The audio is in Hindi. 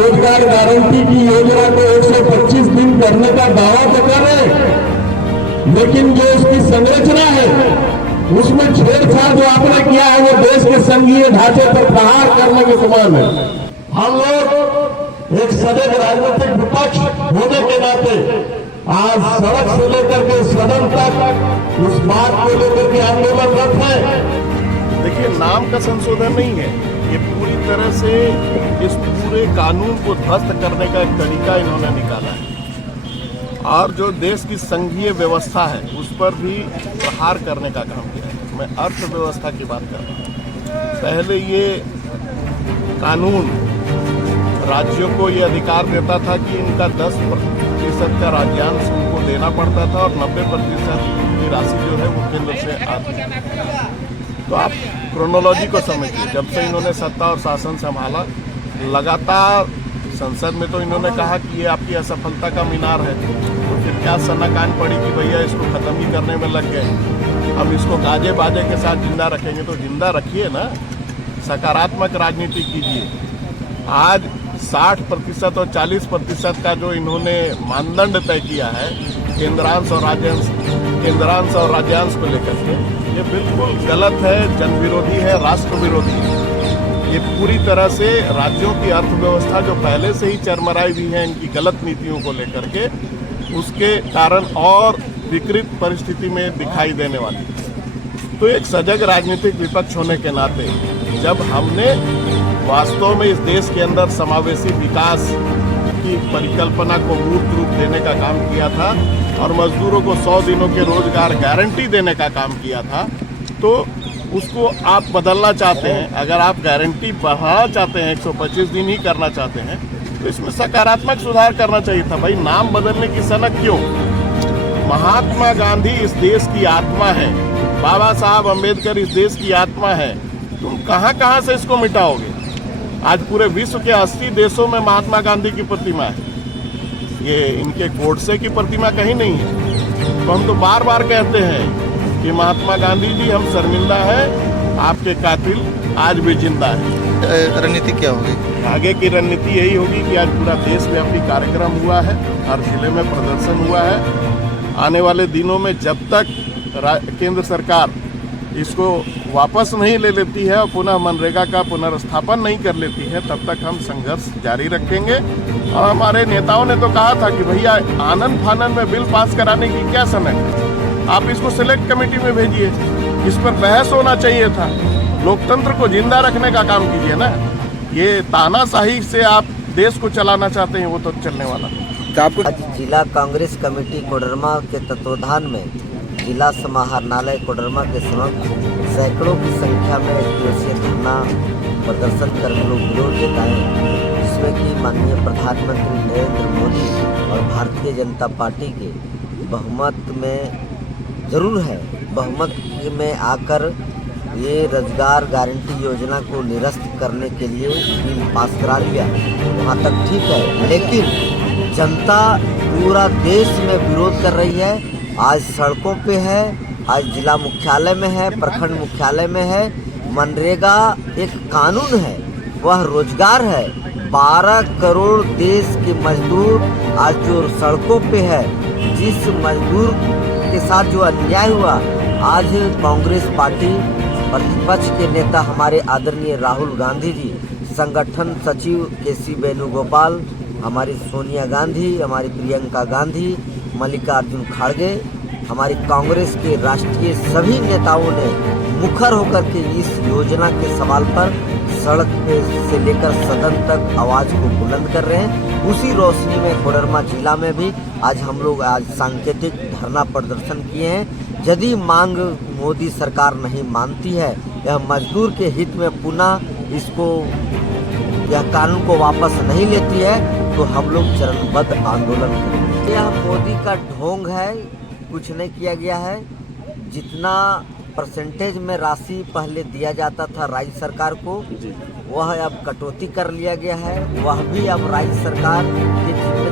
रोजगार गारंटी की योजना को 125 दिन करने का दावा तो कर रहे हैं, लेकिन जो उसकी संरचना है उसमें छेड़छाड़ जो आपने किया है वो देश के संघीय ढांचे पर प्रहार करने के समान है। हम लोग एक सजग राजनीतिक विपक्ष होने के नाते आज सड़क से लेकर के सदन तक उस बात को लेकर के आंदोलनरत है। देखिए, नाम का संशोधन नहीं है, ये पूरी तरह से इस पूरे कानून को ध्वस्त करने का एक तरीका इन्होंने निकाला है और जो देश की संघीय व्यवस्था है उस पर भी प्रहार करने का काम किया है। मैं अर्थव्यवस्था की बात कर रहा हूँ। पहले ये कानून राज्यों को ये अधिकार देता था कि इनका 10% का राज्यांश उनको देना पड़ता था और 90% की राशि जो है वो केंद्र से आती है। तो आप क्रोनोलॉजी को समझिए, जब से इन्होंने सत्ता और शासन संभाला लगातार संसद में तो इन्होंने कहा कि ये आपकी असफलता का मीनार है, तो फिर क्या सन्नाकान पड़ी कि भैया इसको खत्म ही करने में लग गए, अब इसको गाजे बाजे के साथ जिंदा रखेंगे। तो जिंदा रखिए ना, सकारात्मक राजनीति कीजिए। आज 60% और 40% का जो इन्होंने मानदंड तय किया है केंद्रांश और राज्यांश को लेकर के, ये बिल्कुल गलत है, जन विरोधी है, राष्ट्र विरोधी है। ये पूरी तरह से राज्यों की अर्थव्यवस्था जो पहले से ही चरमराई हुई है इनकी गलत नीतियों को लेकर के, उसके कारण और विकृत परिस्थिति में दिखाई देने वाली है। तो एक सजग राजनीतिक विपक्ष होने के नाते जब हमने वास्तव में इस देश के अंदर समावेशी विकास की परिकल्पना को मूर्त रूप देने का काम किया था और मजदूरों को 100 दिनों के रोजगार गारंटी देने का काम किया था, तो उसको आप बदलना चाहते हैं। अगर आप गारंटी बढ़ाना चाहते हैं, 125 दिन ही करना चाहते हैं, तो इसमें सकारात्मक सुधार करना चाहिए था। भाई, नाम बदलने की सनक क्यों? महात्मा गांधी इस देश की आत्मा है, बाबा साहब अम्बेडकर इस देश की आत्मा है। तुम कहाँ से इसको मिटाओगे? आज पूरे विश्व के 80 देशों में महात्मा गांधी की प्रतिमा है, ये इनके गोडसे की प्रतिमा कहीं नहीं है। तो हम तो बार बार कहते हैं कि महात्मा गांधी जी, हम शर्मिंदा है, आपके कातिल आज भी जिंदा है। रणनीति क्या होगी आगे की? रणनीति यही होगी कि आज पूरा देशव्यापी कार्यक्रम हुआ है, हर जिले में प्रदर्शन हुआ है। आने वाले दिनों में जब तक केंद्र सरकार इसको वापस नहीं ले लेती है और पुनः मनरेगा का पुनर्स्थापन नहीं कर लेती है, तब तक हम संघर्ष जारी रखेंगे। और हमारे नेताओं ने तो कहा था कि भैया आनंद फानंद में बिल पास कराने की क्या समय है, आप इसको सिलेक्ट कमेटी में भेजिए, इस पर बहस होना चाहिए था। लोकतंत्र को जिंदा रखने का काम कीजिए ना। ये तानाशाही से आप देश को चलाना चाहते हैं, वो तो चलने वाला नहीं। आज जिला कांग्रेस कमेटी कोडरमा के तत्वाधान में जिला समाहरणालय कोडरमा के समक्ष सैकड़ों की संख्या में एक दिवसीय धरना प्रदर्शन कर लोग विरोध जताए, जिसमें कि माननीय प्रधानमंत्री नरेंद्र मोदी और भारतीय जनता पार्टी के बहुमत में जरूर है, बहुमत में आकर ये रोजगार गारंटी योजना को निरस्त करने के लिए बिल पास करा लिया, वहाँ तक ठीक है। लेकिन जनता पूरा देश में विरोध कर रही है। आज सड़कों पे है, आज जिला मुख्यालय में है, प्रखंड मुख्यालय में है। मनरेगा एक कानून है, वह रोजगार है। 12 करोड़ देश के मजदूर आज जो सड़कों पे है, जिस मजदूर के साथ जो अन्याय हुआ, आज कांग्रेस पार्टी प्रतिपक्ष के नेता हमारे आदरणीय राहुल गांधी जी, संगठन सचिव केसी वेणुगोपाल, हमारी सोनिया गांधी, हमारी प्रियंका गांधी, मल्लिकार्जुन खड़गे, हमारी कांग्रेस के राष्ट्रीय सभी नेताओं ने मुखर होकर के इस योजना के सवाल पर सड़क पे से लेकर सदन तक आवाज को बुलंद कर रहे हैं। उसी रोशनी में कोडरमा जिला में भी आज हम लोग सांकेतिक धरना प्रदर्शन किए हैं। यदि मांग मोदी सरकार नहीं मानती है, यह मजदूर के हित में पुनः इसको यह कानून को वापस नहीं लेती है, तो हम लोग चरणबद्ध आंदोलन करेंगे। यह मोदी का ढोंग है, कुछ नहीं किया गया है। जितना परसेंटेज में राशि पहले दिया जाता था राज्य सरकार को, वह अब कटौती कर लिया गया है। वह भी अब राज्य सरकार के